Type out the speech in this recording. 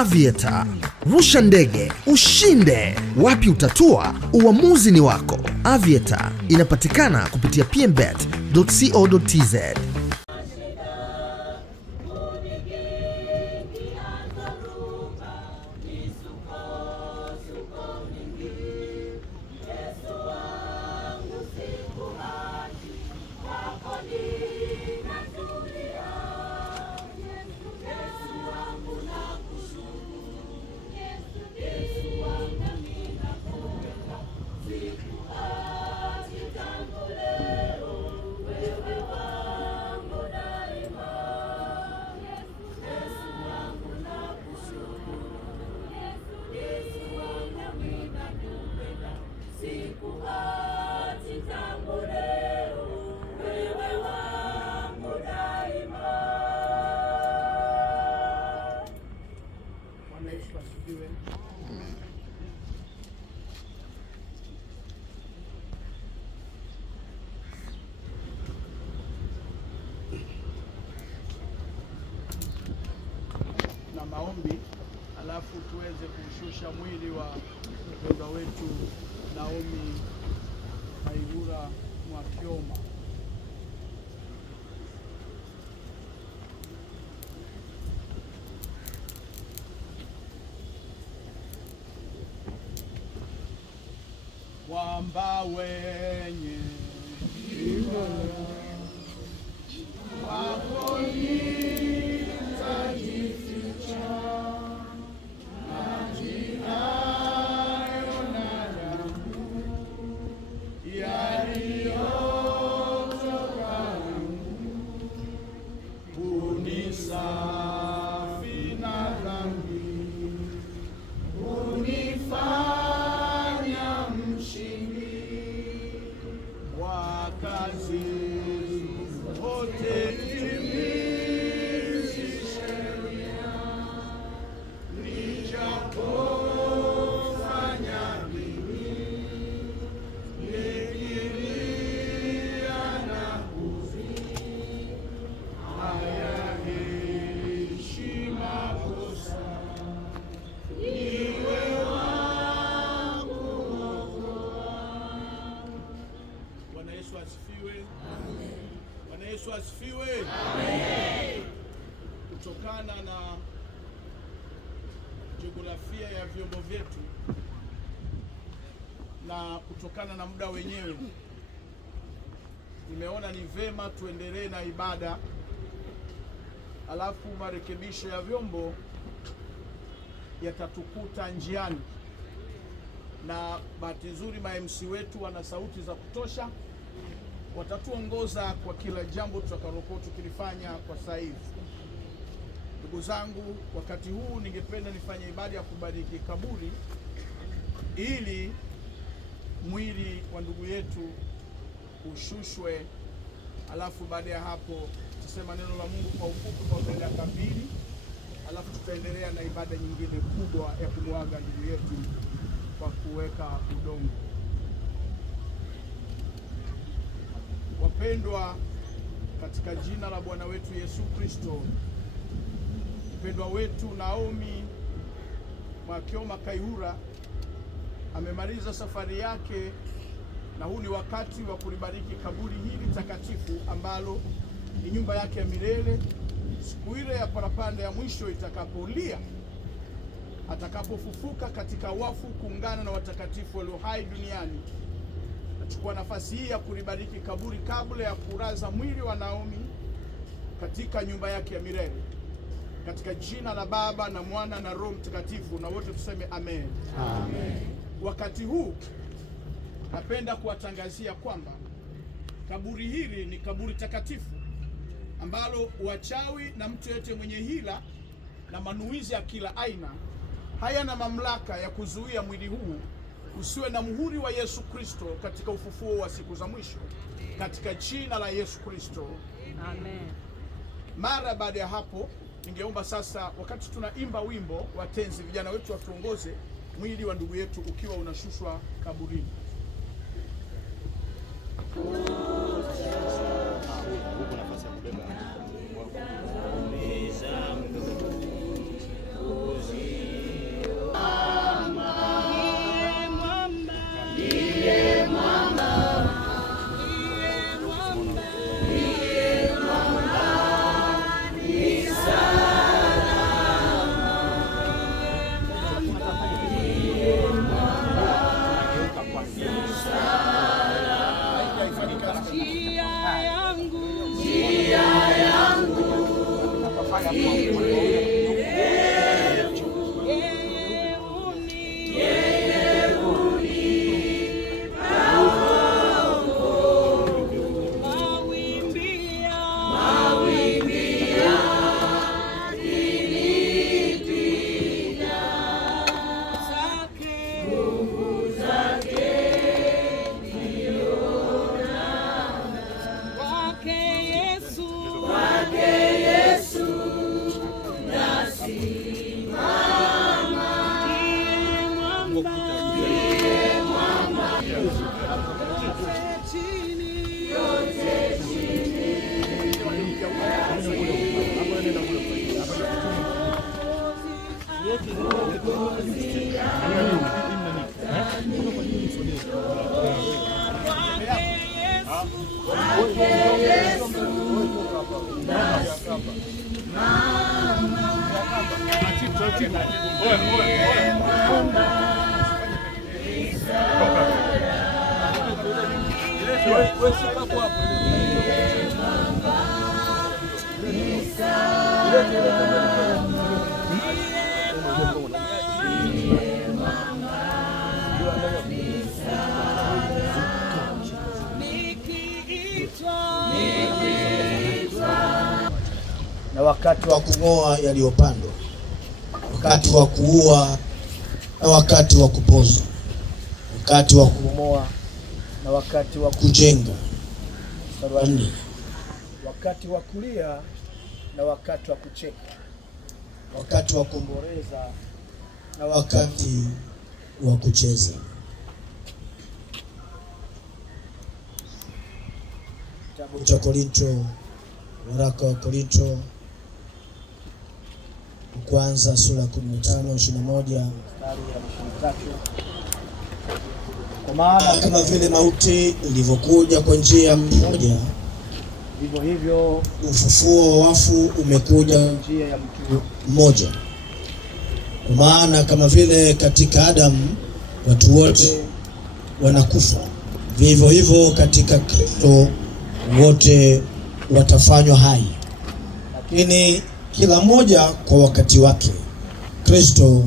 Aviator. Rusha ndege, ushinde. Wapi utatua? Uamuzi ni wako. Aviator inapatikana kupitia pmbet.co.tz. Na maombi, alafu tuweze kushusha mwili wa mpendwa wetu Naomi Kaihura Mwakyoma. Mwamba wenye wako Yesu asifiwe. Amen. Kutokana na jiografia ya vyombo vyetu na kutokana na muda wenyewe, nimeona ni vema tuendelee na ibada, alafu marekebisho ya vyombo yatatukuta njiani, na bahati nzuri ma-MC wetu wana sauti za kutosha, watatuongoza kwa kila jambo tutakalokuwa tukilifanya kwa sasa hivi. Ndugu zangu, wakati huu ningependa nifanye ibada ya kubariki kaburi ili mwili wa ndugu yetu ushushwe, alafu baada ya hapo tusema neno la Mungu kwa ufupi kwa dakika mbili, alafu tutaendelea na ibada nyingine kubwa ya kumwaga ndugu yetu kwa kuweka udongo. Wapendwa katika jina la Bwana wetu Yesu Kristo, mpendwa wetu Naomi Mwakyoma Kaihura amemaliza safari yake, na huu ni wakati wa kulibariki kaburi hili takatifu ambalo ni nyumba yake ya milele. Siku ile ya parapanda ya mwisho itakapolia, atakapofufuka katika wafu kuungana na watakatifu walio hai duniani, nachukua nafasi hii ya kulibariki kaburi kabla ya kuraza mwili wa Naomi katika nyumba yake ya milele, katika jina la Baba na Mwana na Roho Mtakatifu, na wote tuseme amen. Amen. Wakati huu napenda kuwatangazia kwamba kaburi hili ni kaburi takatifu ambalo wachawi na mtu yeyote mwenye hila na manuizi ya kila aina hayana mamlaka ya kuzuia mwili huu usiwe na muhuri wa Yesu Kristo katika ufufuo wa siku za mwisho, katika jina la Yesu Kristo. Amen. Mara baada ya hapo, ningeomba sasa, wakati tunaimba wimbo wa tenzi, vijana wetu watuongoze mwili wa ndugu yetu ukiwa unashushwa kaburini. Nafasi ya kubeba Na wakati wa kung'oa yaliyopandwa, wakati wa kuua na wakati wa kupoza, wakati wa kubomoa na wakati wa kujenga, wakati wa kulia na wakati wa kucheka, wakati wa kuomboleza na wakati wa kucheza. Kitabu cha Korinto, waraka wa Korinto kwanza sura 15:21 mstari wa 23. Kwa maana kama vile mauti ilivyokuja kwa njia mmoja, vivyo hivyo ufufuo wa wafu umekuja kwa njia ya mtu mmoja. Kwa maana kama vile katika Adamu watu wote wanakufa, vivyo hivyo katika Kristo wote watafanywa hai, lakini kila mmoja kwa wakati wake. Kristo